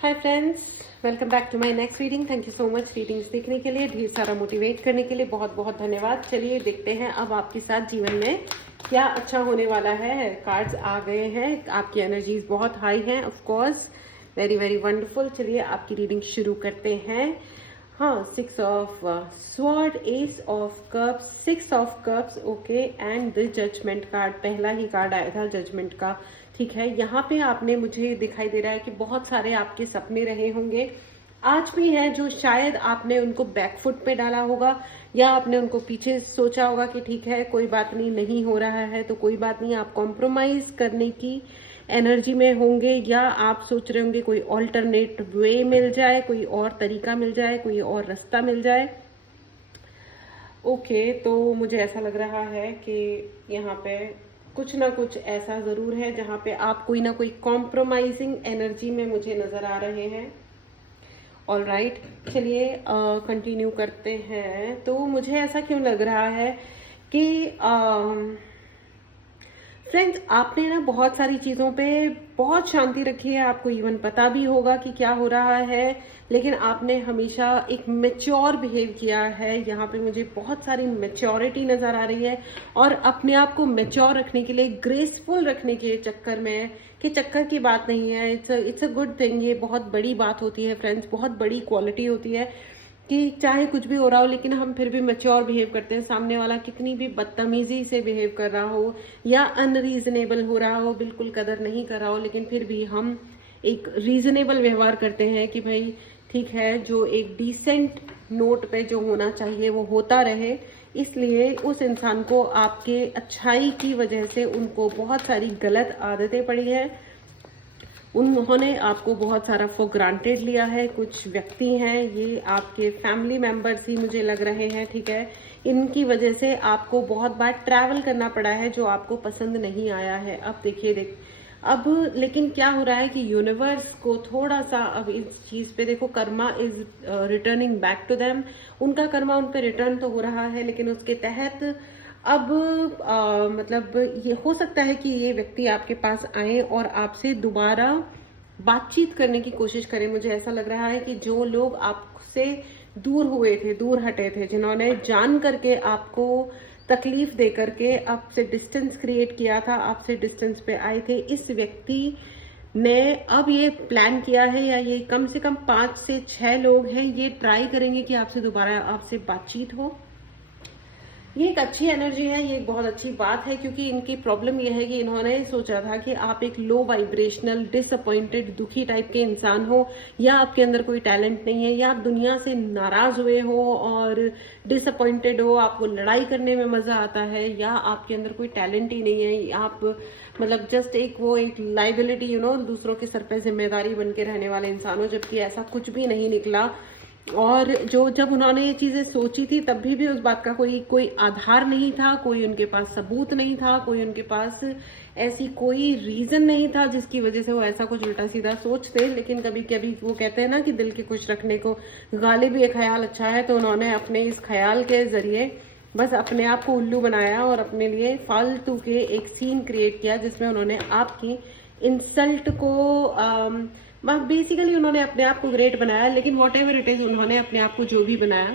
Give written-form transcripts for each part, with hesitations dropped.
Hi friends, welcome back to my next reading. Thank you so much readings देखने के लिए, ढेर सारा मोटिवेट करने के लिए बहुत बहुत धन्यवाद। चलिए देखते हैं अब आपके साथ जीवन में क्या अच्छा होने वाला है। कार्ड्स आ गए हैं, आपकी एनर्जीज बहुत हाई हैं, of course very very wonderful. चलिए आपकी रीडिंग शुरू करते हैं। हाँ, 6 of sword, ace of cups, 6 of cups, okay, and the judgement card. पहला ही कार्ड आया था जजमेंट का, ठीक है। यहाँ पे आपने, मुझे दिखाई दे रहा है कि बहुत सारे आपके सपने रहे होंगे, आज भी हैं, जो शायद आपने उनको बैकफुट पे डाला होगा या आपने उनको पीछे सोचा होगा कि ठीक है कोई बात नहीं, नहीं हो रहा है तो कोई बात नहीं, आप कॉम्प्रोमाइज करने की एनर्जी में होंगे, या आप सोच रहे होंगे कोई ऑल्टरनेट वे मिल जाए, कोई और तरीका मिल जाए, कोई और रास्ता मिल जाए। ओके, तो मुझे ऐसा लग रहा है कि यहाँ पे कुछ ना कुछ ऐसा ज़रूर है जहाँ पे आप कोई ना कोई कॉम्प्रोमाइजिंग एनर्जी में मुझे नज़र आ रहे हैं। ऑल राइट, चलिए कंटिन्यू करते हैं। तो मुझे ऐसा क्यों लग रहा है कि फ्रेंड्स, आपने ना बहुत सारी चीज़ों पे बहुत शांति रखी है, आपको इवन पता भी होगा कि क्या हो रहा है, लेकिन आपने हमेशा एक मैच्योर बिहेव किया है। यहाँ पे मुझे बहुत सारी मैच्योरिटी नज़र आ रही है, और अपने आप को मैच्योर रखने के लिए, ग्रेसफुल रखने के चक्कर में, कि चक्कर की बात नहीं है, इट्स अ गुड थिंग। ये बहुत बड़ी बात होती है फ्रेंड्स, बहुत बड़ी क्वालिटी होती है कि चाहे कुछ भी हो रहा हो लेकिन हम फिर भी मैच्योर बिहेव करते हैं। सामने वाला कितनी भी बदतमीजी से बिहेव कर रहा हो या अनरीजनेबल हो रहा हो, बिल्कुल कदर नहीं कर रहा हो, लेकिन फिर भी हम एक रीजनेबल व्यवहार करते हैं कि भाई ठीक है, जो एक डिसेंट नोट पे जो होना चाहिए वो होता रहे। इसलिए उस इंसान को आपके अच्छाई की वजह से उनको बहुत सारी गलत आदतें पड़ी है, उन्होंने आपको बहुत सारा फॉर ग्रांटेड लिया है। कुछ व्यक्ति हैं, ये आपके फैमिली मेंबर्स ही मुझे लग रहे हैं, ठीक है। इनकी वजह से आपको बहुत बार ट्रैवल करना पड़ा है जो आपको पसंद नहीं आया है। अब देखिए अब लेकिन क्या हो रहा है कि यूनिवर्स को थोड़ा सा अब इस चीज़ पे देखो, karma is returning back to them. उनका कर्मा उन पे रिटर्न तो हो रहा है, लेकिन उसके तहत अब मतलब ये हो सकता है कि ये व्यक्ति आपके पास आए और आपसे दोबारा बातचीत करने की कोशिश करें। मुझे ऐसा लग रहा है कि जो लोग आपसे दूर हुए थे, दूर हटे थे, जिन्होंने जान करके आपको तकलीफ दे करके आपसे डिस्टेंस क्रिएट किया था, आपसे डिस्टेंस पे आए थे, इस व्यक्ति ने अब ये प्लान किया है, या ये कम से कम 5 से 6 लोग हैं, ये ट्राई करेंगे कि आपसे दोबारा आपसे बातचीत हो। ये एक अच्छी एनर्जी है, ये एक बहुत अच्छी बात है, क्योंकि इनकी प्रॉब्लम ये है कि इन्होंने सोचा था कि आप एक लो वाइब्रेशनल, डिसअपॉइंटेड, दुखी टाइप के इंसान हो, या आपके अंदर कोई टैलेंट नहीं है, या आप दुनिया से नाराज हुए हो और डिसअपॉइंटेड हो, आपको लड़ाई करने में मजा आता है, या आपके अंदर कोई टैलेंट ही नहीं है, आप मतलब जस्ट एक लाइबिलिटी, दूसरों के सर पे जिम्मेदारी बन के रहने वाले इंसान हो, जबकि ऐसा कुछ भी नहीं निकला। और जब उन्होंने ये चीजें सोची थी तब भी उस बात का कोई आधार नहीं था, कोई उनके पास सबूत नहीं था, कोई उनके पास ऐसी कोई रीजन नहीं था जिसकी वजह से वो ऐसा कुछ उल्टा सीधा सोचते। लेकिन कभी कभी वो कहते हैं ना कि दिल के खुश रखने को गालिब ये ख्याल अच्छा है, तो उन्होंने अपने इस ख्याल के जरिए बस अपने आप को उल्लू बनाया और अपने लिए फालतू के एक सीन क्रिएट किया, जिसमें उन्होंने आपकी इंसल्ट को बेसिकली उन्होंने अपने आप को ग्रेट बनाया। लेकिन वॉट एवर इट इज, उन्होंने अपने आप को जो भी बनाया,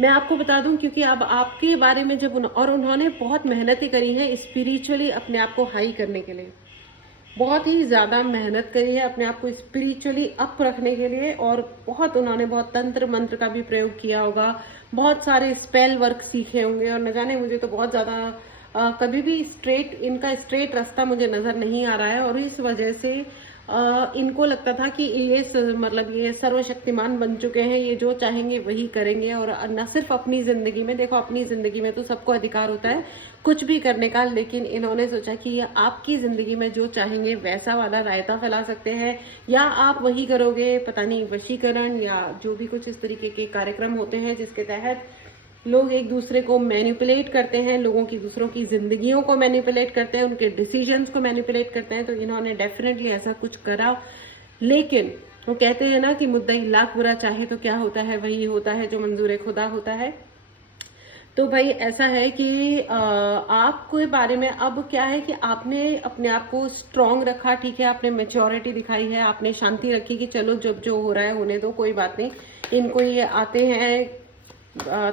मैं आपको बता दूं, क्योंकि अब आपके बारे में जब और उन्होंने बहुत मेहनतें करी हैं स्पिरिचुअली अपने आप को हाई करने के लिए, बहुत ही ज़्यादा मेहनत करी है अपने आप को स्पिरिचुअली अप रखने के लिए, और उन्होंने बहुत तंत्र मंत्र का भी प्रयोग किया होगा, बहुत सारे स्पेल वर्क सीखे होंगे, और न जाने मुझे तो बहुत ज़्यादा कभी भी इनका स्ट्रेट रास्ता मुझे नज़र नहीं आ रहा है। और इस वजह से इनको लगता था कि मतलब ये सर्वशक्तिमान बन चुके हैं, ये जो चाहेंगे वही करेंगे। और न सिर्फ अपनी जिंदगी में, देखो अपनी जिंदगी में तो सबको अधिकार होता है कुछ भी करने का, लेकिन इन्होंने सोचा कि ये आपकी जिंदगी में जो चाहेंगे वैसा वाला रायता फैला सकते हैं, या आप वही करोगे, पता नहीं वशीकरण या जो भी कुछ इस तरीके के कार्यक्रम होते हैं जिसके तहत लोग एक दूसरे को मैनिपुलेट करते हैं, लोगों की दूसरों की जिंदगियों को मैनिपुलेट करते हैं, उनके डिसीजंस को मैनिपुलेट करते हैं। तो इन्होंने डेफिनेटली ऐसा कुछ करा। लेकिन वो कहते हैं ना कि मुद्दई लाख बुरा चाहे तो क्या होता है, वही होता है जो मंजूर खुदा होता है। तो भाई ऐसा है कि आपके बारे में अब क्या है कि आपने अपने आप को स्ट्रांग रखा, ठीक है, आपने मेच्योरिटी दिखाई है, आपने शांति रखी कि चलो जब जो हो रहा है होने दो, कोई बात नहीं। इनको ये आते हैं,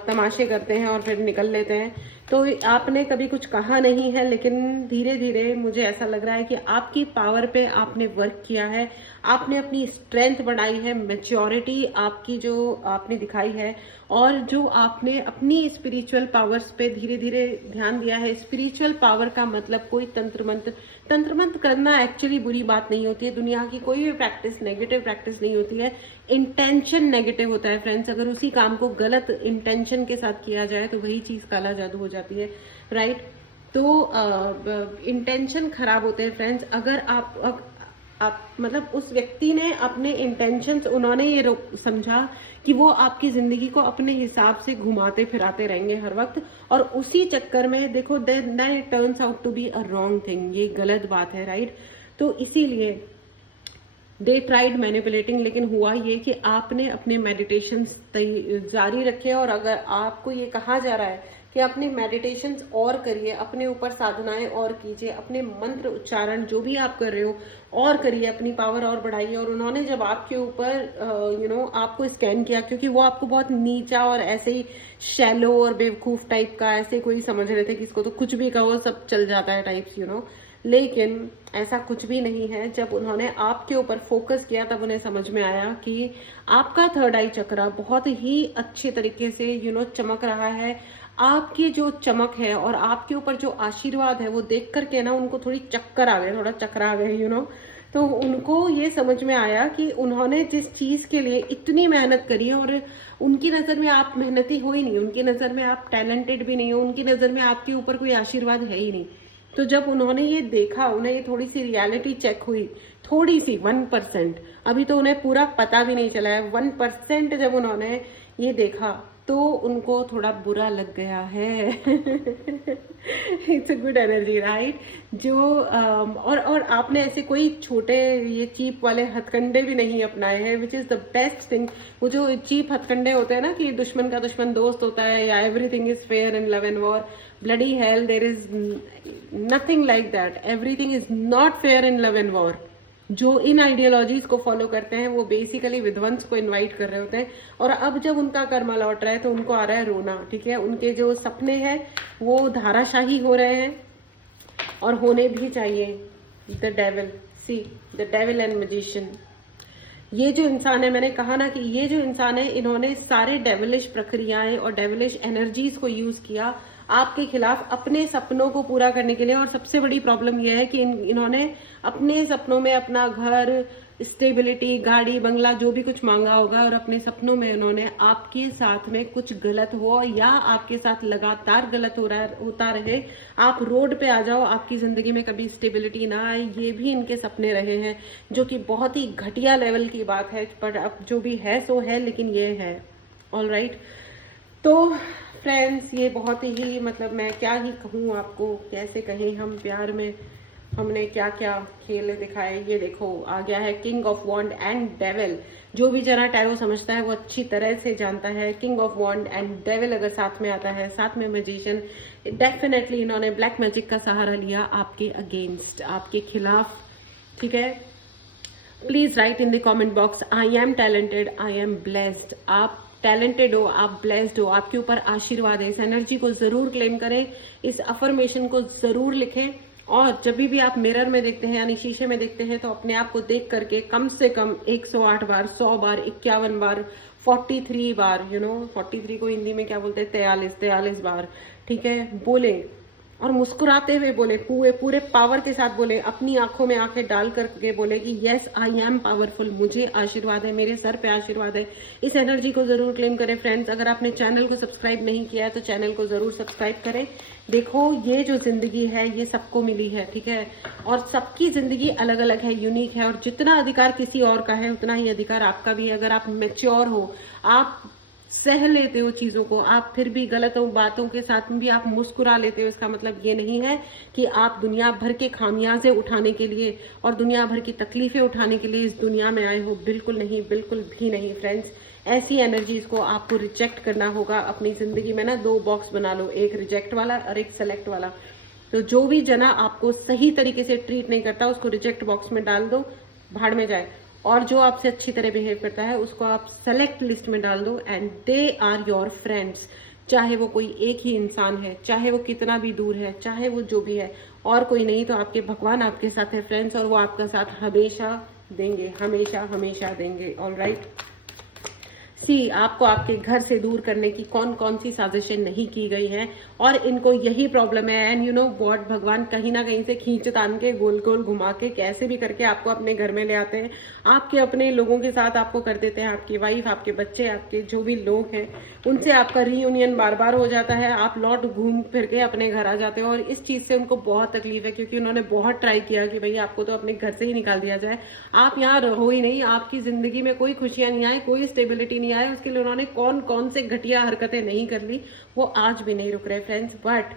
तमाशे करते हैं और फिर निकल लेते हैं। तो आपने कभी कुछ कहा नहीं है, लेकिन धीरे धीरे मुझे ऐसा लग रहा है कि आपकी पावर पे आपने वर्क किया है, आपने अपनी स्ट्रेंथ बढ़ाई है, मैच्योरिटी आपकी जो आपने दिखाई है, और जो आपने अपनी स्पिरिचुअल पावर्स पे धीरे धीरे ध्यान दिया है। स्पिरिचुअल पावर का मतलब कोई तंत्र मंत्र करना एक्चुअली बुरी बात नहीं होती है। दुनिया की कोई भी प्रैक्टिस नेगेटिव प्रैक्टिस नहीं होती है। इंटेंशन नेगेटिव होता है फ्रेंड्स। अगर उसी काम को गलत इंटेंशन के साथ किया जाए तो वही चीज काला जादू हो जाती है, राइट। तो इंटेंशन खराब होते हैं फ्रेंड्स। अगर आप मतलब उस व्यक्ति ने अपने इंटेंशंस, उन्होंने ये समझा कि वो आपकी जिंदगी को अपने हिसाब से घुमाते फिराते रहेंगे हर वक्त, और उसी चक्कर में देखो then it turns out to be a wrong thing. ये गलत बात है, राइट। तो इसीलिए दे ट्राइड मैनिपुलेटिंग, लेकिन हुआ ये कि आपने अपने मेडिटेशन जारी रखे। और अगर आपको ये कहा जा रहा है कि अपने मेडिटेशन और करिए, अपने ऊपर साधनाएं और कीजिए, अपने मंत्र उच्चारण जो भी आप कर रहे हो और करिए, अपनी पावर और बढ़ाइए। और उन्होंने जब आपके ऊपर आपको स्कैन किया, क्योंकि वो आपको बहुत नीचा और ऐसे ही शैलो और बेवकूफ टाइप का ऐसे कोई समझ रहे थे कि इसको तो कुछ भी कहो सब चल जाता है टाइप्स, लेकिन ऐसा कुछ भी नहीं है। जब उन्होंने आपके ऊपर फोकस किया तब उन्हें समझ में आया कि आपका थर्ड आई चक्रा बहुत ही अच्छे तरीके से चमक रहा है। आपकी जो चमक है और आपके ऊपर जो आशीर्वाद है वो देख करके ना उनको थोड़ी चक्कर आ गए, थोड़ा चक्कर आ गए। तो उनको ये समझ में आया कि उन्होंने जिस चीज के लिए इतनी मेहनत करी है, और उनकी नजर में आप मेहनती हो ही नहीं, उनकी नजर में आप टैलेंटेड भी नहीं हो, उनकी नजर में आपके ऊपर कोई आशीर्वाद है ही नहीं। तो जब उन्होंने ये देखा, उन्हें ये थोड़ी सी रियलिटी चेक हुई, थोड़ी सी 1%, अभी तो उन्हें पूरा पता भी नहीं चला है, 1% जब उन्होंने ये देखा तो उनको थोड़ा बुरा लग गया है। It's a good energy, right. जो और आपने ऐसे कोई छोटे ये चीप वाले हथकंडे भी नहीं अपनाए हैं, which is the best thing. वो जो चीप हथकंडे होते हैं ना कि दुश्मन का दुश्मन दोस्त होता है, या everything is fair in love and war, bloody hell, there is nothing like that. Everything is not fair in love and war. जो इन आइडियोलॉजीज को फॉलो करते हैं वो बेसिकली विध्वंस को इनवाइट कर रहे होते हैं। और अब जब उनका कर्मा लौट रहा है तो उनको आ रहा है रोना, ठीक है। उनके जो सपने हैं वो धाराशाही हो रहे हैं, और होने भी चाहिए। द डेविल एंड मैजिशियन, ये जो इंसान है, मैंने कहा ना कि ये जो इंसान है, इन्होंने सारे डेविलिश प्रक्रियाएं और डेविलिश एनर्जीज को यूज किया आपके खिलाफ अपने सपनों को पूरा करने के लिए। और सबसे बड़ी प्रॉब्लम यह है कि इन्होंने अपने सपनों में अपना घर, स्टेबिलिटी, गाड़ी, बंगला जो भी कुछ मांगा होगा, और अपने सपनों में उन्होंने आपके साथ में कुछ गलत हो या आपके साथ लगातार गलत होता रहे, आप रोड पे आ जाओ, आपकी जिंदगी में कभी स्टेबिलिटी ना आए, ये भी इनके सपने रहे हैं, जो कि बहुत ही घटिया लेवल की बात है। पर अब जो भी है सो है, लेकिन ये है, ऑल राइट। तो फ्रेंड्स, ये बहुत ही मतलब मैं क्या ही कहूँ आपको, कैसे कहें हम प्यार में हमने क्या क्या खेल दिखाए। ये देखो आ गया है king of wand and devil. जो भी जरा टैरो समझता है वो अच्छी तरह से जानता है, king of wand and devil अगर साथ में आता है, साथ में मैजिशियन, डेफिनेटली इन्होंने ब्लैक मैजिक का सहारा लिया आपके अगेंस्ट, आपके खिलाफ, ठीक है। Please write in the comment box, I am talented, I am blessed. आप टैलेंटेड हो, आप ब्लेस्ड हो, आपके ऊपर आशीर्वाद है। इस एनर्जी को जरूर क्लेम करें, इस अफर्मेशन को जरूर लिखें। और जब भी आप मिरर में देखते हैं यानी शीशे में देखते हैं तो अपने आप को देख करके कम से कम 108 बार, 100 बार, 51 बार, 43 बार, 43 को हिंदी में क्या बोलते हैं, 43 बार, ठीक है, बोले। और मुस्कुराते हुए बोले, पूरे पावर के साथ बोले, अपनी आंखों में आंखें डाल करके बोले कि यस आई एम पावरफुल, मुझे आशीर्वाद है, मेरे सर पे आशीर्वाद है। इस एनर्जी को जरूर क्लेम करें फ्रेंड्स। अगर आपने चैनल को सब्सक्राइब नहीं किया है तो चैनल को जरूर सब्सक्राइब करें। देखो ये जो जिंदगी है ये सबको मिली है, ठीक है, और सबकी जिंदगी अलग अलग है, यूनिक है, और जितना अधिकार किसी और का है उतना ही अधिकार आपका भी है। अगर आप मेच्योर हो, आप सह लेते हो चीज़ों को, आप फिर भी गलत बातों के साथ भी आप मुस्कुरा लेते हो, इसका मतलब ये नहीं है कि आप दुनिया भर के खामियाजे उठाने के लिए और दुनिया भर की तकलीफें उठाने के लिए इस दुनिया में आए हो। बिल्कुल नहीं, बिल्कुल भी नहीं फ्रेंड्स। ऐसी एनर्जीज को आपको रिजेक्ट करना होगा अपनी ज़िंदगी में ना। 2 बॉक्स बना लो, एक रिजेक्ट वाला और एक सेलेक्ट वाला। तो जो भी जना आपको सही तरीके से ट्रीट नहीं करता उसको रिजेक्ट बॉक्स में डाल दो, भाड़ में जाए। और जो आपसे अच्छी तरह बिहेव करता है उसको आप सेलेक्ट लिस्ट में डाल दो, and they are your friends. चाहे वो कोई एक ही इंसान है, चाहे वो कितना भी दूर है, चाहे वो जो भी है, और कोई नहीं तो आपके भगवान आपके साथ है फ्रेंड्स, और वो आपका साथ हमेशा देंगे, हमेशा हमेशा देंगे। All right. सी, आपको आपके घर से दूर करने की कौन कौन सी साजिशें नहीं की गई हैं, और इनको यही प्रॉब्लम है। एंड यू नो व्हाट, भगवान कहीं ना कहीं से खींच तान के गोल गोल घुमा के कैसे भी करके आपको अपने घर में ले आते हैं, आपके अपने लोगों के साथ आपको कर देते हैं। आपकी वाइफ, आपके बच्चे, आपके जो भी लोग हैं उनसे आपका रीयूनियन बार बार हो जाता है, आप लौट घूम फिर के अपने घर आ जाते हो। और इस चीज़ से उनको बहुत तकलीफ है, क्योंकि उन्होंने बहुत ट्राई किया कि भाई आपको तो अपने घर से ही निकाल दिया जाए, आप यहाँ रहो ही नहीं, आपकी ज़िंदगी में कोई खुशियाँ नहीं आए, कोई स्टेबिलिटी नहीं आए। उसके लिए उन्होंने कौन कौन से घटिया हरकतें नहीं कर ली, वो आज भी नहीं रुक रहे फ्रेंड्स। बट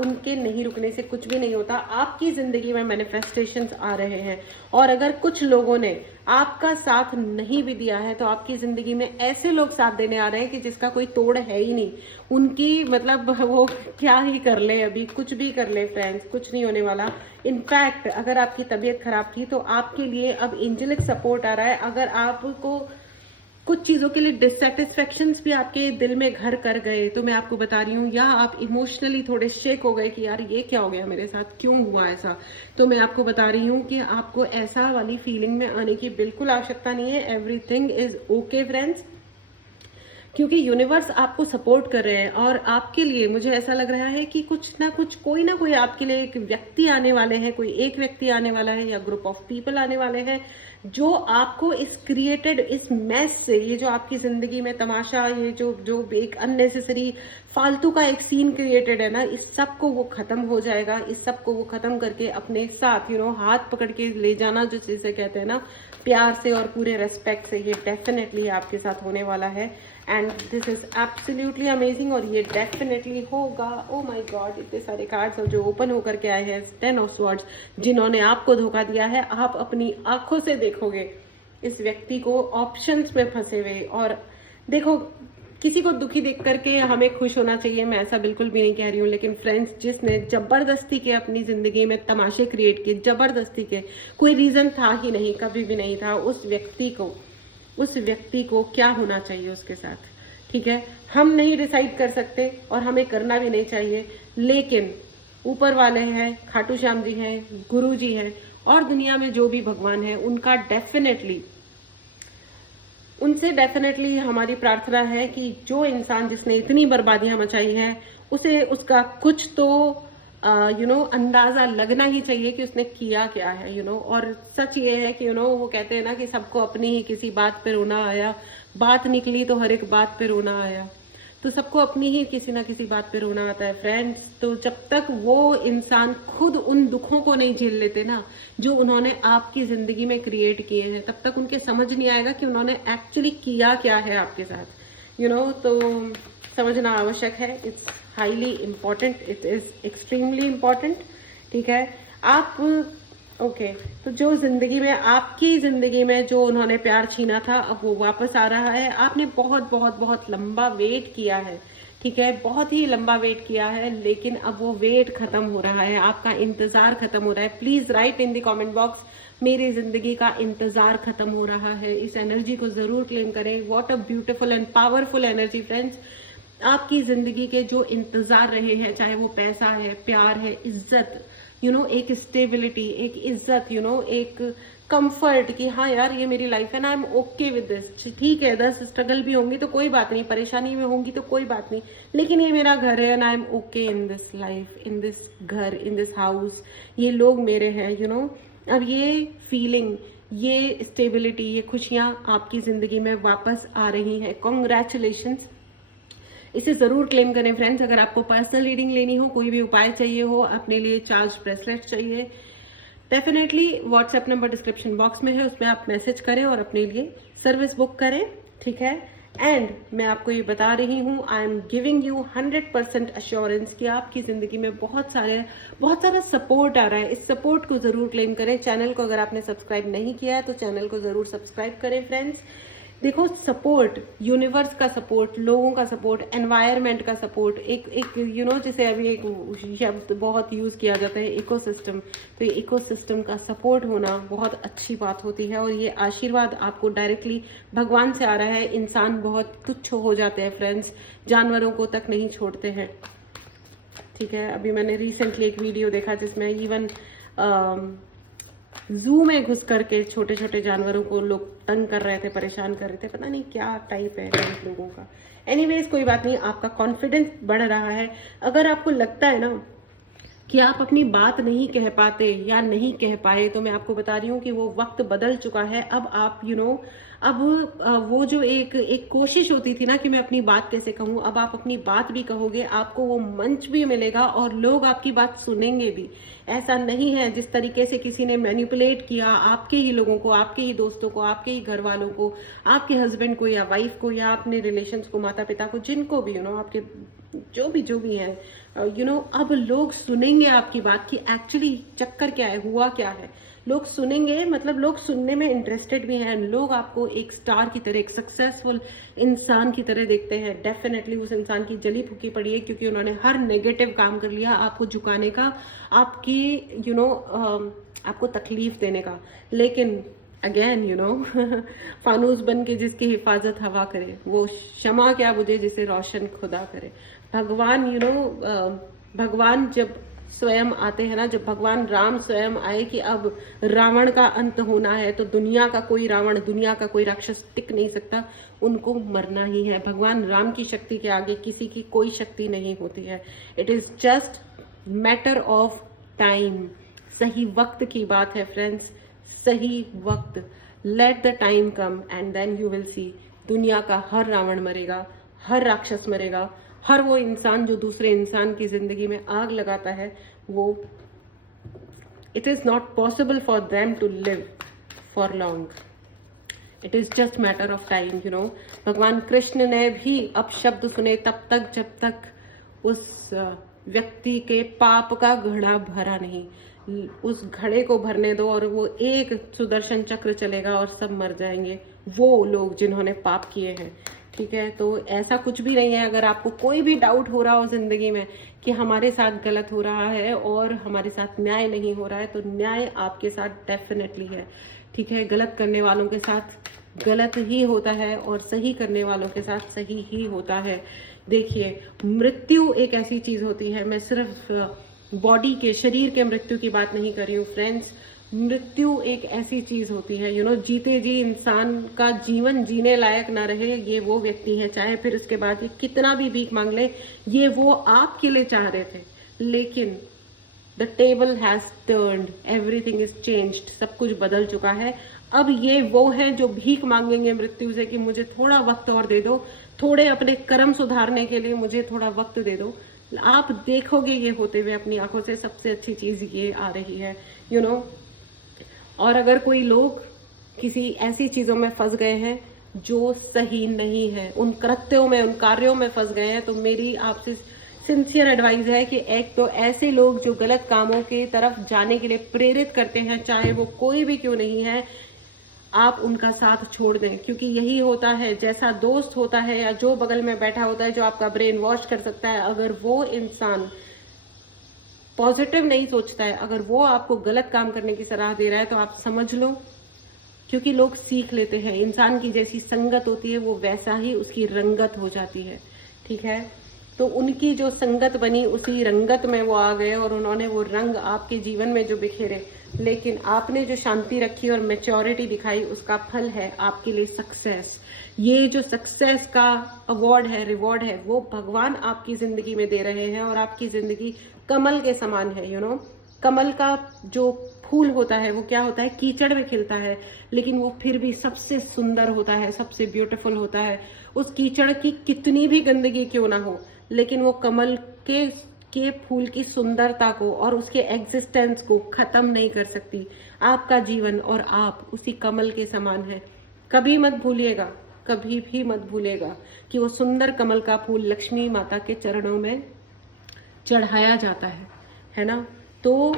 उनके नहीं रुकने से कुछ भी नहीं होता। आपकी ज़िंदगी में मैनिफेस्टेशंस आ रहे हैं, और अगर कुछ लोगों ने आपका साथ नहीं भी दिया है तो आपकी ज़िंदगी में ऐसे लोग साथ देने आ रहे हैं कि जिसका कोई तोड़ है ही नहीं। उनकी मतलब वो क्या ही कर ले, अभी कुछ भी कर ले फ्रेंड्स, कुछ नहीं होने वाला। इनफैक्ट अगर आपकी तबीयत खराब थी तो आपके लिए अब एंजेलिक सपोर्ट आ रहा है। अगर आपको कुछ चीज़ों के लिए डिससेटिस्फेक्शंस भी आपके दिल में घर कर गए तो मैं आपको बता रही हूँ, या आप इमोशनली थोड़े शेक हो गए कि यार ये क्या हो गया मेरे साथ, क्यों हुआ ऐसा, तो मैं आपको बता रही हूँ कि आपको ऐसा वाली फीलिंग में आने की बिल्कुल आवश्यकता नहीं है। एवरीथिंग इज ओके फ्रेंड्स, क्योंकि यूनिवर्स आपको सपोर्ट कर रहे हैं। और आपके लिए मुझे ऐसा लग रहा है कि कुछ ना कुछ, कोई ना कोई आपके लिए एक व्यक्ति आने वाले हैं, कोई एक व्यक्ति आने वाला है या ग्रुप ऑफ पीपल आने वाले हैं जो आपको इस क्रिएटेड इस मैस से, ये जो आपकी जिंदगी में तमाशा, ये जो जो एक अननेसेसरी फालतू का एक सीन क्रिएटेड है ना, इस सब को वो खत्म हो जाएगा। इस सब को वो खत्म करके अपने साथ हाथ पकड़ के ले जाना, जो जिसे कहते हैं ना प्यार से और पूरे रेस्पेक्ट से, ये डेफिनेटली आपके साथ होने वाला है। And this is absolutely amazing, और ये डेफिनेटली होगा। ओ माय गॉड, इतने सारे कार्ड्स जो ओपन होकर के आए हैं, 10 ऑफ स्वॉर्ड्स, जिन्होंने आपको धोखा दिया है, आप अपनी आंखों से देखोगे इस व्यक्ति को ऑप्शंस में फंसे हुए। और देखो, किसी को दुखी देख करके हमें खुश होना चाहिए, मैं ऐसा बिल्कुल भी नहीं कह रही हूँ, लेकिन फ्रेंड्स, जिसने जबरदस्ती के अपनी जिंदगी में तमाशे क्रिएट किए, जबरदस्ती के, कोई रीजन था ही नहीं, कभी भी नहीं था, उस व्यक्ति को क्या होना चाहिए उसके साथ, ठीक है, हम नहीं डिसाइड कर सकते और हमें करना भी नहीं चाहिए। लेकिन ऊपर वाले हैं, खाटू श्याम जी हैं, गुरु जी हैं, और दुनिया में जो भी भगवान है, उनसे डेफिनेटली हमारी प्रार्थना है कि जो इंसान जिसने इतनी बर्बादियां मचाई है, उसे उसका कुछ तो अंदाजा लगना ही चाहिए कि उसने किया क्या है। और सच ये है कि वो कहते हैं ना कि सबको अपनी ही किसी बात पे रोना आया, बात निकली तो हर एक बात पे रोना आया। तो सबको अपनी ही किसी ना किसी बात पे रोना आता है फ्रेंड्स। तो जब तक वो इंसान खुद उन दुखों को नहीं झेल लेते ना जो उन्होंने आपकी जिंदगी में क्रिएट किए हैं, तब तक उनके समझ नहीं आएगा कि उन्होंने एक्चुअली किया क्या है आपके साथ। तो समझना आवश्यक है। It's highly important, it is extremely important, ठीक है। आप ओके तो जो जिंदगी में, आपकी जिंदगी में जो उन्होंने प्यार छीना था, अब वो वापस आ रहा है। आपने बहुत बहुत बहुत लंबा वेट किया है, ठीक है, बहुत ही लंबा वेट किया है, लेकिन अब वो वेट खत्म हो रहा है, आपका इंतजार खत्म हो रहा है। Please write in the comment box, मेरी जिंदगी का इंतजार खत्म हो रहा है। इस एनर्जी को जरूर क्लेम करें। What a beautiful and powerful energy friends. आपकी जिंदगी के जो इंतजार रहे हैं, चाहे वो पैसा है, प्यार है, इज्जत, एक स्टेबिलिटी, एक इज्जत, एक कंफर्ट कि हाँ यार ये मेरी लाइफ है ना, I am okay with this, ठीक है, 10 स्ट्रगल भी होंगी तो कोई बात नहीं, परेशानी में होंगी तो कोई बात नहीं, लेकिन ये मेरा घर है and I am okay in this life, in this घर, इन दिस हाउस, ये लोग मेरे हैं। अब ये फीलिंग, ये स्टेबिलिटी, ये खुशियाँ आपकी जिंदगी में वापस आ रही हैं। कॉन्ग्रेचुलेशंस, इसे जरूर क्लेम करें फ्रेंड्स। अगर आपको पर्सनल रीडिंग लेनी हो, कोई भी उपाय चाहिए हो, अपने लिए चार्ज ब्रेसलेट चाहिए, definitely WhatsApp number description box में है, उसमें आप मैसेज करें और अपने लिए सर्विस बुक करें, ठीक है। एंड मैं आपको ये बता रही हूँ, I am giving you 100% assurance कि आपकी ज़िंदगी में बहुत सारा सपोर्ट आ रहा है। इस सपोर्ट को ज़रूर क्लेम करें। चैनल को अगर आपने सब्सक्राइब नहीं किया है तो चैनल को ज़रूर सब्सक्राइब करें फ्रेंड्स। देखो, सपोर्ट, यूनिवर्स का सपोर्ट, लोगों का सपोर्ट, एनवायरनमेंट का सपोर्ट, एक जैसे अभी एक शब्द बहुत यूज़ किया जाता है, इकोसिस्टम। तो ये इकोसिस्टम का सपोर्ट होना बहुत अच्छी बात होती है और ये आशीर्वाद आपको डायरेक्टली भगवान से आ रहा है। इंसान बहुत तुच्छ हो जाते हैं फ्रेंड्स, जानवरों को तक नहीं छोड़ते हैं। ठीक है, अभी मैंने रिसेंटली एक वीडियो देखा जिसमें इवन जू में घुस करके छोटे छोटे जानवरों को लोग तंग कर रहे थे, परेशान कर रहे थे। पता नहीं क्या टाइप है लोगों का। एनीवेज, कोई बात नहीं, आपका कॉन्फिडेंस बढ़ रहा है। अगर आपको लगता है ना कि आप अपनी बात नहीं कह पाते या नहीं कह पाए, तो मैं आपको बता रही हूँ कि वो वक्त बदल चुका है। अब आप अब वो जो एक कोशिश होती थी ना कि मैं अपनी बात कैसे कहूँ, अब आप अपनी बात भी कहोगे, आपको वो मंच भी मिलेगा और लोग आपकी बात सुनेंगे भी। ऐसा नहीं है जिस तरीके से किसी ने मैनिपुलेट किया आपके ही लोगों को, आपके ही दोस्तों को, आपके ही घर वालों को, आपके हस्बैंड को या वाइफ को या अपने रिलेशंस को, माता पिता को, जिनको भी आपके जो भी है, अब लोग सुनेंगे आपकी बात कि एक्चुअली चक्कर क्या है, हुआ क्या है। लोग सुनेंगे, मतलब लोग सुनने में इंटरेस्टेड भी हैं। लोग आपको एक स्टार की तरह, एक सक्सेसफुल इंसान की तरह देखते हैं। डेफिनेटली उस इंसान की जली फूकी पड़ी है क्योंकि उन्होंने हर नेगेटिव काम कर लिया आपको झुकाने का, आपकी आपको तकलीफ देने का। लेकिन अगेन फानूस बन के जिसकी हिफाजत हवा करे, वो शमा क्या बुझे जिसे रोशन खुदा करे। भगवान भगवान जब स्वयं आते हैं ना, जब भगवान राम स्वयं आए कि अब रावण का अंत होना है, तो दुनिया का कोई रावण, दुनिया का कोई राक्षस टिक नहीं सकता, उनको मरना ही है। भगवान राम की शक्ति के आगे किसी की कोई शक्ति नहीं होती है। It is just matter of time. सही वक्त की बात है फ्रेंड्स, सही वक्त। Let the time come and then you will see, दुनिया का हर रावण मरेगा, हर राक्षस मरेगा, हर वो इंसान जो दूसरे इंसान की जिंदगी में आग लगाता है, वो it is not possible for them to live for long. It is just matter of time. भगवान कृष्ण ने भी अब शब्द सुने तब तक जब तक उस व्यक्ति के पाप का घड़ा भरा नहीं। उस घड़े को भरने दो और वो एक सुदर्शन चक्र चलेगा और सब मर जाएंगे, वो लोग जिन्होंने पाप किए हैं। ठीक है, तो ऐसा कुछ भी नहीं है। अगर आपको कोई भी डाउट हो रहा हो जिंदगी में कि हमारे साथ गलत हो रहा है और हमारे साथ न्याय नहीं हो रहा है, तो न्याय आपके साथ डेफिनेटली है। ठीक है, गलत करने वालों के साथ गलत ही होता है और सही करने वालों के साथ सही ही होता है। देखिए, मृत्यु एक ऐसी चीज होती है, मैं सिर्फ बॉडी के, शरीर के मृत्यु की बात नहीं कर रही हूँ फ्रेंड्स। मृत्यु एक ऐसी चीज होती है, जीते जी इंसान का जीवन जीने लायक ना रहे, ये वो व्यक्ति है, चाहे फिर उसके बाद ये कितना भी भीख मांग ले, ये वो आपके लिए चाह रहे थे, लेकिन the table has turned, everything is changed, सब कुछ बदल चुका है। अब ये वो है जो भीख मांगेंगे मृत्यु से कि मुझे थोड़ा वक्त और दे दो, थोड़े अपने कर्म सुधारने के लिए मुझे थोड़ा वक्त दे दो। आप देखोगे ये होते हुए अपनी आंखों से। सबसे अच्छी चीज ये आ रही है, और अगर कोई लोग किसी ऐसी चीजों में फंस गए हैं जो सही नहीं है, उन कृत्यों में, उन कार्यों में फंस गए हैं, तो मेरी आपसे सिंसियर एडवाइस है कि एक तो ऐसे लोग जो गलत कामों की तरफ जाने के लिए प्रेरित करते हैं, चाहे वो कोई भी क्यों नहीं है, आप उनका साथ छोड़ दें। क्योंकि यही होता है, जैसा दोस्त होता है या जो बगल में बैठा होता है जो आपका ब्रेन वॉश कर सकता है, अगर वो इंसान पॉजिटिव नहीं सोचता है, अगर वो आपको गलत काम करने की सलाह दे रहा है, तो आप समझ लो। क्योंकि लोग सीख लेते हैं, इंसान की जैसी संगत होती है वो वैसा ही उसकी रंगत हो जाती है। ठीक है, तो उनकी जो संगत बनी उसी रंगत में वो आ गए और उन्होंने वो रंग आपके जीवन में जो बिखेरे, लेकिन आपने जो शांति रखी और मैच्योरिटी दिखाई, उसका फल है आपके लिए सक्सेस। ये जो सक्सेस का अवार्ड है, रिवॉर्ड है, वो भगवान आपकी जिंदगी में दे रहे हैं और आपकी जिंदगी कमल के समान है। कमल का जो फूल होता है वो क्या होता है, कीचड़ में खिलता है, लेकिन वो फिर भी सबसे सुंदर होता है, सबसे ब्यूटीफुल होता है। उस कीचड़ की कितनी भी गंदगी क्यों ना हो, लेकिन वो कमल के फूल की सुंदरता को और उसके एग्जिस्टेंस को खत्म नहीं कर सकती। आपका जीवन और आप उसी कमल के समान है। कभी मत भूलिएगा, कभी भी मत भूलेगा कि वो सुंदर कमल का फूल लक्ष्मी माता के चरणों में चढ़ाया जाता है ना। तो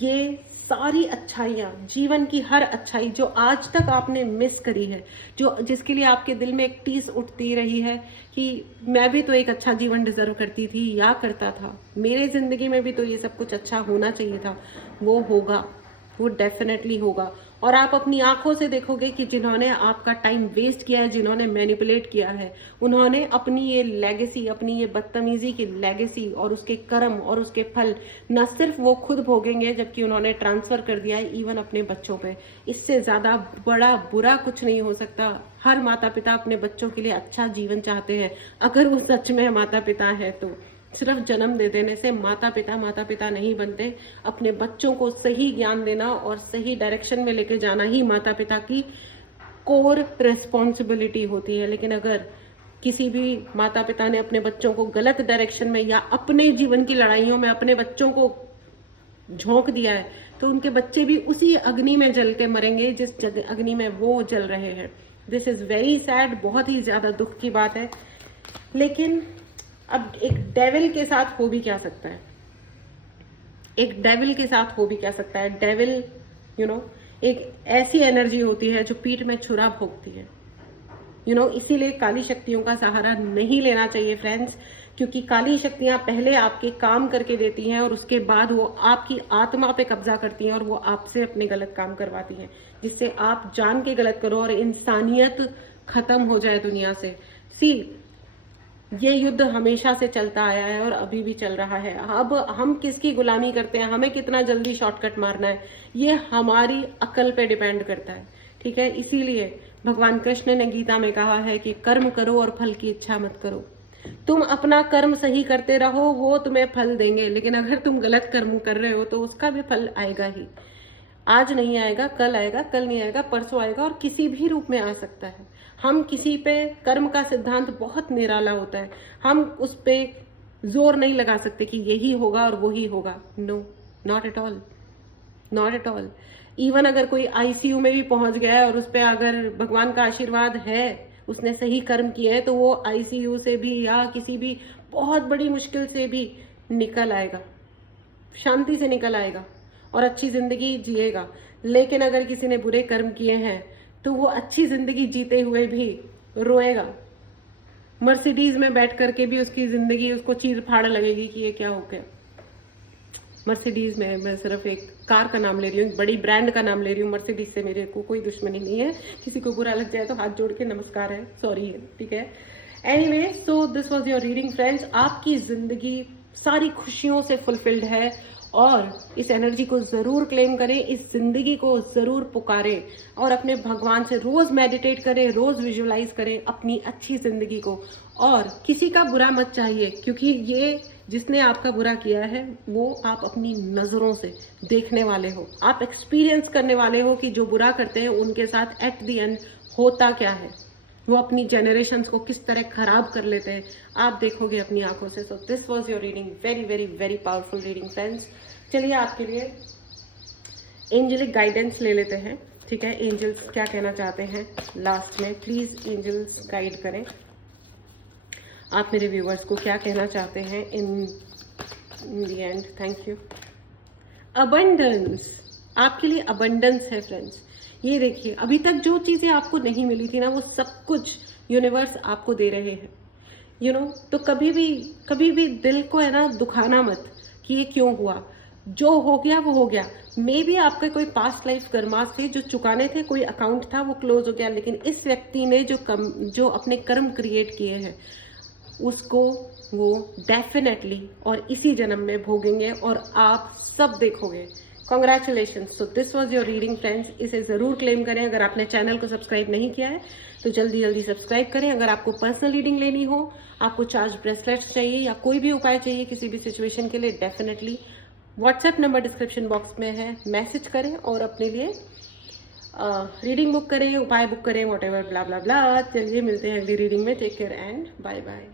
ये सारी अच्छाइयाँ, जीवन की हर अच्छाई जो आज तक आपने मिस करी है, जो जिसके लिए आपके दिल में एक टीस उठती रही है कि मैं भी तो एक अच्छा जीवन डिजर्व करती थी या करता था, मेरे जिंदगी में भी तो ये सब कुछ अच्छा होना चाहिए था, वो होगा, वो डेफिनेटली होगा। और आप अपनी आंखों से देखोगे कि जिन्होंने आपका टाइम वेस्ट किया है, जिन्होंने मैनिपुलेट किया है, उन्होंने अपनी ये लेगेसी, अपनी ये बदतमीजी की लेगेसी और उसके कर्म और उसके फल न सिर्फ वो खुद भोगेंगे, जबकि उन्होंने ट्रांसफर कर दिया है इवन अपने बच्चों पे। इससे ज्यादा बड़ा बुरा कुछ नहीं हो सकता। हर माता पिता अपने बच्चों के लिए अच्छा जीवन चाहते हैं, अगर वो सच में माता पिता है तो। सिर्फ जन्म दे देने से माता पिता नहीं बनते। अपने बच्चों को सही ज्ञान देना और सही डायरेक्शन में लेके जाना ही माता पिता की कोर रिस्पॉन्सिबिलिटी होती है। लेकिन अगर किसी भी माता पिता ने अपने बच्चों को गलत डायरेक्शन में या अपने जीवन की लड़ाइयों में अपने बच्चों को झोंक दिया है, तो उनके बच्चे भी उसी अग्नि में जल के मरेंगे जिस अग्नि में वो जल रहे हैं। दिस इज वेरी सैड, बहुत ही ज्यादा दुख की बात है। लेकिन अब एक डेविल के साथ हो भी क्या सकता है, एक डेविल के साथ हो भी क्या सकता है। डेविल एक ऐसी एनर्जी होती है जो पीठ में छुरा भोंकती है, इसीलिए काली शक्तियों का सहारा नहीं लेना चाहिए फ्रेंड्स, क्योंकि काली शक्तियां पहले आपके काम करके देती हैं और उसके बाद वो आपकी आत्मा पे कब्जा करती हैं और वो आपसे अपने गलत काम करवाती हैं, जिससे आप जान के गलत करो और इंसानियत खत्म हो जाए दुनिया से। ये युद्ध हमेशा से चलता आया है और अभी भी चल रहा है। अब हम किसकी गुलामी करते हैं, हमें कितना जल्दी शॉर्टकट मारना है, ये हमारी अकल पे डिपेंड करता है, ठीक है। इसीलिए भगवान कृष्ण ने गीता में कहा है कि कर्म करो और फल की इच्छा मत करो। तुम अपना कर्म सही करते रहो, वो तुम्हें फल देंगे, लेकिन अगर तुम गलत कर्म कर रहे हो तो उसका भी फल आएगा ही। आज नहीं आएगा, कल आएगा, कल नहीं आएगा, परसों आएगा और किसी भी रूप में आ सकता है। हम किसी पे, कर्म का सिद्धांत बहुत निराला होता है, हम उस पे जोर नहीं लगा सकते कि यही होगा और वही होगा। No, not at all, not at all. Even अगर कोई आईसीयू में भी पहुंच गया है और उस पे अगर भगवान का आशीर्वाद है, उसने सही कर्म किए हैं, तो वो आईसीयू से भी या किसी भी बहुत बड़ी मुश्किल से भी निकल आएगा, शांति से निकल आएगा और अच्छी जिंदगी जिएगा। लेकिन अगर किसी ने बुरे कर्म किए हैं तो वो अच्छी जिंदगी जीते हुए भी रोएगा। मर्सिडीज में बैठ करके भी उसकी जिंदगी उसको चीर फाड़ लगेगी कि ये क्या हो गया। मर्सिडीज में, मैं सिर्फ एक कार का नाम ले रही हूँ, बड़ी ब्रांड का नाम ले रही हूँ। मर्सिडीज से मेरे को कोई दुश्मनी नहीं है, किसी को बुरा लग जाए तो हाथ जोड़ के नमस्कार है, सॉरी है, ठीक है। Anyway, so this was your reading friends. आपकी जिंदगी सारी खुशियों से फुलफिल्ड है और इस एनर्जी को जरूर क्लेम करें, इस जिंदगी को जरूर पुकारें और अपने भगवान से रोज मेडिटेट करें, रोज विजुअलाइज करें अपनी अच्छी जिंदगी को। और किसी का बुरा मत चाहिए, क्योंकि ये जिसने आपका बुरा किया है वो आप अपनी नजरों से देखने वाले हो, आप एक्सपीरियंस करने वाले हो कि जो बुरा करते हैं उनके साथ एट द एंड होता क्या है, वो अपनी जनरेशंस को किस तरह खराब कर लेते हैं, आप देखोगे अपनी आंखों से। So this was your reading, very very very powerful reading friends. चलिए आपके लिए एंजेलिक गाइडेंस ले लेते हैं, ठीक है। एंजल्स क्या कहना चाहते हैं लास्ट में, प्लीज एंजल्स गाइड करें आप मेरे व्यूवर्स को, क्या कहना चाहते हैं in the end. Thank you. Abundance, आपके लिए अबंडेंस है फ्रेंड्स। ये देखिए, अभी तक जो चीजें आपको नहीं मिली थी ना, वो सब कुछ यूनिवर्स आपको दे रहे हैं, तो कभी भी दिल को है ना दुखाना मत कि ये क्यों हुआ। जो हो गया वो हो गया। मे बी आपके कोई पास्ट लाइफ कर्मास थे जो चुकाने थे, कोई अकाउंट था वो क्लोज हो गया, लेकिन इस व्यक्ति ने जो अपने कर्म क्रिएट किए हैं उसको वो डेफिनेटली और इसी जन्म में भोगेंगे और आप सब देखोगे। Congratulations. So this was your reading friends. इसे जरूर क्लेम करें। अगर आपने चैनल को सब्सक्राइब नहीं किया है तो जल्दी जल्दी सब्सक्राइब करें। अगर आपको पर्सनल रीडिंग लेनी हो, आपको चार्ज ब्रेसलेट्स चाहिए या कोई भी उपाय चाहिए किसी भी सिचुएशन के लिए, definitely WhatsApp number description box में है, मैसेज करें और अपने लिए रीडिंग बुक करें, उपाय बुक करें, वॉट एवर, ब्ला ब्ला ब्ला। चलिए मिलते हैं अगली रीडिंग में। Take care and bye bye.